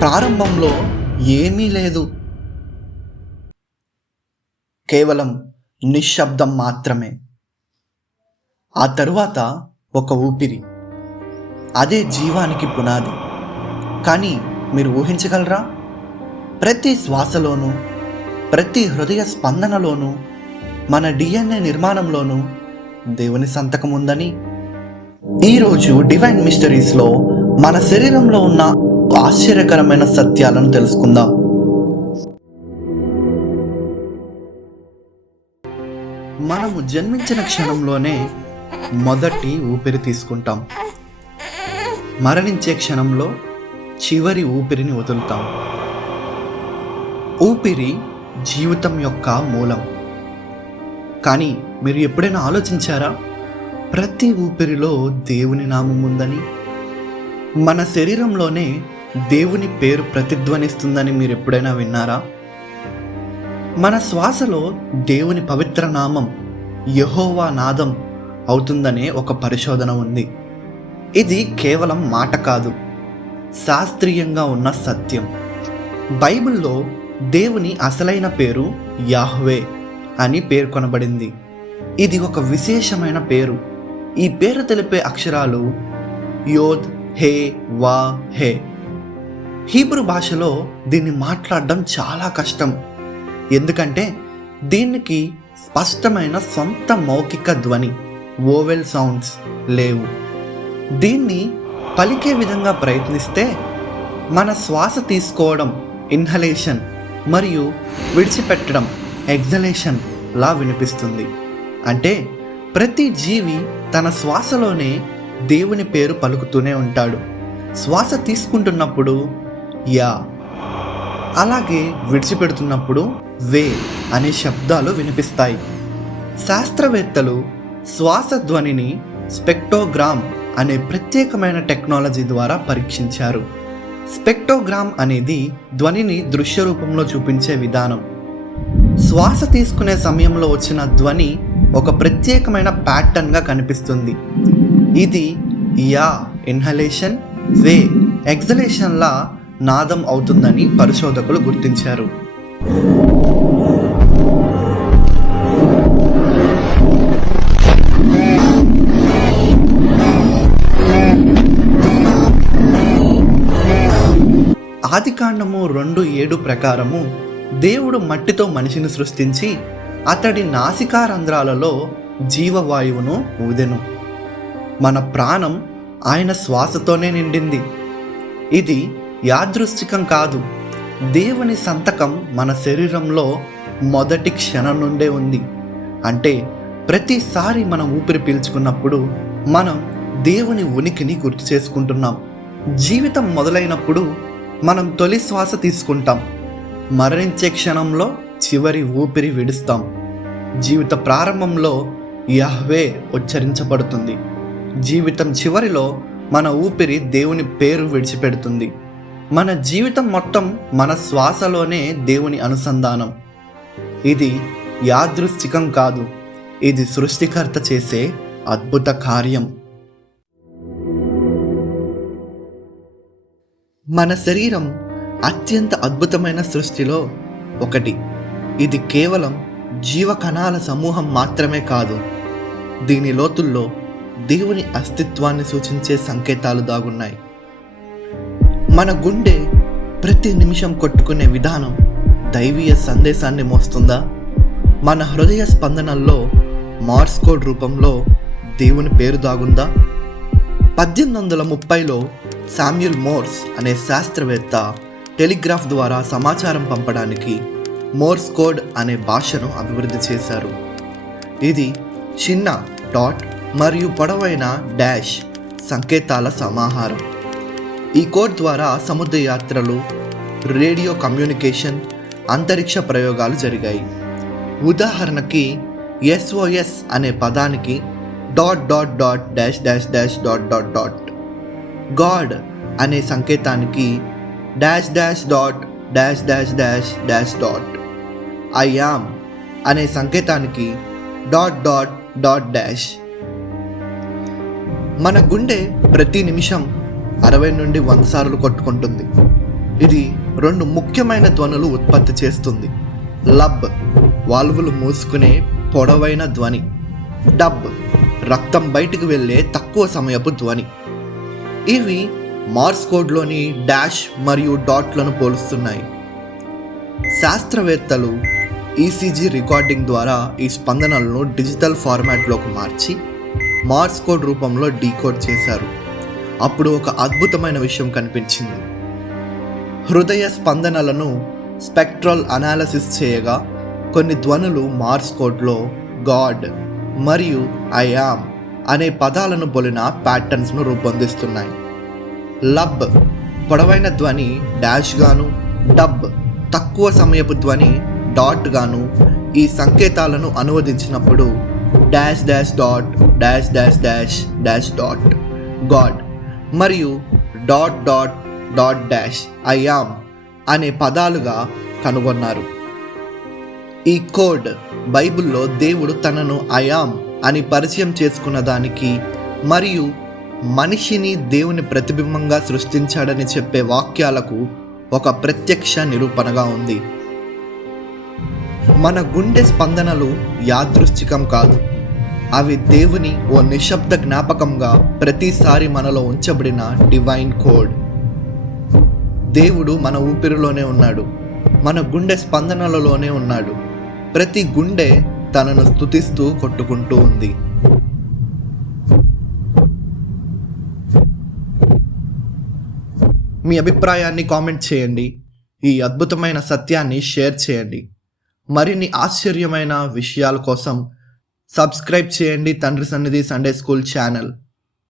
ప్రారంభంలో ఏమీ లేదు, కేవలం నిశ్శబ్దం మాత్రమే. ఆ తరువాత ఒక ఊపిరి, అదే జీవానికి పునాది. కానీ మీరు ఊహించగలరా? ప్రతి శ్వాసలోనూ, ప్రతి హృదయ స్పందనలోనూ, మన DNA నిర్మాణంలోనూ దేవుని సంతకం ఉందని. ఈరోజు డివైన్ మిస్టరీస్లో మన శరీరంలో ఉన్న ఆశ్చర్యకరమైన సత్యాలను తెలుసుకుందాం. మనము జన్మించిన క్షణంలోనే మొదటి ఊపిరి తీసుకుంటాం. మరణించే క్షణంలో చివరి ఊపిరిని వదులుతాం. ఊపిరి జీవితం యొక్క మూలం. కానీ మీరు ఎప్పుడైనా ఆలోచించారా? ప్రతి ఊపిరిలో దేవుని నామం ఉందని. మన శరీరంలోనే దేవుని పేరు ప్రతిధ్వనిస్తుందని మీరు ఎప్పుడైనా విన్నారా? మన శ్వాసలో దేవుని పవిత్ర నామం యెహోవా నాదం అవుతుందనే ఒక పరిశోధన ఉంది. ఇది కేవలం మాట కాదు, శాస్త్రీయంగా ఉన్న సత్యం. బైబిల్లో దేవుని అసలైన పేరు యాహ్వే అని పేర్కొనబడింది. ఇది ఒక విశేషమైన పేరు. ఈ పేరు తెలిపే అక్షరాలు యోద్, హే, వా, హే. హీబ్రూ భాషలో దీన్ని మాట్లాడడం చాలా కష్టం. ఎందుకంటే దీనికి స్పష్టమైన సొంత మౌఖిక ధ్వని, వోవెల్ సౌండ్స్ లేవు. దీన్ని పలికే విధంగా ప్రయత్నిస్తే మన శ్వాస తీసుకోవడం ఇన్హలేషన్ మరియు విడిచిపెట్టడం ఎగ్జలేషన్ లా వినిపిస్తుంది. అంటే ప్రతి జీవి తన శ్వాసలోనే దేవుని పేరు పలుకుతూనే ఉంటాడు. శ్వాస తీసుకుంటున్నప్పుడు యా, అలాగే విడిచిపెడుతున్నప్పుడు వే అనే శబ్దాలు వినిపిస్తాయి. శాస్త్రవేత్తలు శ్వాస ధ్వనిని స్పెక్ట్రోగ్రామ్ అనే ప్రత్యేకమైన టెక్నాలజీ ద్వారా పరీక్షించారు. స్పెక్ట్రోగ్రామ్ అనేది ధ్వనిని దృశ్య రూపంలో చూపించే విధానం. శ్వాస తీసుకునే సమయంలో వచ్చిన ధ్వని ఒక ప్రత్యేకమైన ప్యాటర్న్గా కనిపిస్తుంది. ఇది యా ఇన్హలేషన్, వే ఎగ్జలేషన్లా నాదం అవుతుందని పరిశోధకులు గుర్తించారు. ఆదికాండము 2:7 ప్రకారము దేవుడు మట్టితో మనిషిని సృష్టించి అతడి నాసికారంధ్రాలలో జీవవాయువును ఊదెను. మన ప్రాణం ఆయన శ్వాసతోనే నిండింది. ఇది యాదృచ్ఛికం కాదు. దేవుని సంతకం మన శరీరంలో మొదటి క్షణం నుండే ఉంది. అంటే ప్రతిసారి మనం ఊపిరి పీల్చుకున్నప్పుడు మనం దేవుని ఉనికిని గుర్తు చేసుకుంటున్నాం. జీవితం మొదలైనప్పుడు మనం తొలి శ్వాస తీసుకుంటాం. మరణించే క్షణంలో చివరి ఊపిరి విడుస్తాం. జీవిత ప్రారంభంలో యహ్వే ఉచ్చరించబడుతుంది. జీవితం చివరిలో మన ఊపిరి దేవుని పేరు విడిచిపెడుతుంది. మన జీవితం మొత్తం మన శ్వాసలోనే దేవుని అనుసంధానం. ఇది యాదృచ్ఛికం కాదు, ఇది సృష్టికర్త చేసే అద్భుత కార్యం. మన శరీరం అత్యంత అద్భుతమైన సృష్టిలో ఒకటి. ఇది కేవలం జీవకణాల సమూహం మాత్రమే కాదు. దీని లోతుల్లో దేవుని అస్తిత్వాన్ని సూచించే సంకేతాలు దాగున్నాయి. మన గుండె ప్రతి నిమిషం కొట్టుకునే విధానం దైవీయ సందేశాన్ని మోస్తుందా? మన హృదయ స్పందనల్లో మార్స్ కోడ్ రూపంలో దేవుని పేరు దాగుందా? 1830లో శామ్యూల్ మోర్స్ అనే శాస్త్రవేత్త టెలిగ్రాఫ్ ద్వారా సమాచారం పంపడానికి మోర్స్ కోడ్ అనే భాషను అభివృద్ధి చేశారు. ఇది చిన్న డాట్ మరియు పొడవైన డాష్ సంకేతాల సమాహారం. ఈ కోడ్ ద్వారా సముద్ర యాత్రలు, రేడియో కమ్యూనికేషన్, అంతరిక్ష ప్రయోగాలు జరిగాయి. ఉదాహరణకి SOS అనే పదానికి dot dot dot dash dash dash dot dot dot, God అనే సంకేతానికి dash dash dot dash dash dash dash dot, I am అనే సంకేతానికి డాట్ డాట్ డాట్ డాష్. మన గుండె ప్రతి నిమిషం 60 నుండి 100 సార్లు కొట్టుకుంటుంది. ఇది 2 ముఖ్యమైన ధ్వనులు ఉత్పత్తి చేస్తుంది. లబ్, వాల్వులు మూసుకునే పొడవైన ధ్వని. డబ్, రక్తం బయటికి వెళ్ళే తక్కువ సమయపు ధ్వని. ఇవి మార్స్ కోడ్లోని డాష్ మరియు డాట్లను పోలుస్తున్నాయి. శాస్త్రవేత్తలు ఈసీజీ రికార్డింగ్ ద్వారా ఈ స్పందనలను డిజిటల్ ఫార్మాట్లోకి మార్చి మార్స్ కోడ్ రూపంలో డీకోడ్ చేశారు. అప్పుడు ఒక అద్భుతమైన విషయం కనిపించింది. హృదయ స్పందనలను స్పెక్ట్రల్ అనాలిసిస్ చేయగా కొన్ని ధ్వనులు మార్స్ కోడ్లో గాడ్ మరియు ఐ యామ్ అనే పదాలను బోలిన ప్యాటర్న్స్ను రూపొందిస్తున్నాయి. లబ్, పొడవైన ధ్వని డాష్ గాను, డబ్, తక్కువ సమయపు ధ్వని డాట్ గాను ఈ సంకేతాలను అనువదించినప్పుడు dash dash dot dash dash dash dash dot God మరియు dot dot dot dash I am అనే పదాలుగా కనుగొన్నారు. ఈ కోడ్ బైబిల్లో దేవుడు తనను ఐ యామ్ అని పరిచయం చేసుకున్న దానికి మరియు మనిషిని దేవుని ప్రతిబింబంగా సృష్టించాడని చెప్పే వాక్యాలకు ఒక ప్రత్యక్ష నిరూపణగా ఉంది. మన గుండె స్పందనలు యాదృచ్ఛికం కాదు. అవి దేవుని ఓ నిశ్శబ్ద జ్ఞాపకంగా ప్రతిసారి మనలో ఉంచబడిన డివైన్ కోడ్. దేవుడు మన ఊపిరిలోనే ఉన్నాడు, మన గుండె స్పందనలలోనే ఉన్నాడు. ప్రతి గుండె తనను స్తుతిస్తూ కొట్టుకుంటూ ఉంది. మీ అభిప్రాయాన్ని కామెంట్ చేయండి. ఈ అద్భుతమైన సత్యాన్ని షేర్ చేయండి. మరిన్ని ఆశ్చర్యమైన విషయాల కోసం సబ్స్క్రైబ్ చేయండి తండ్రి సన్నిధి సండే స్కూల్ ఛానల్.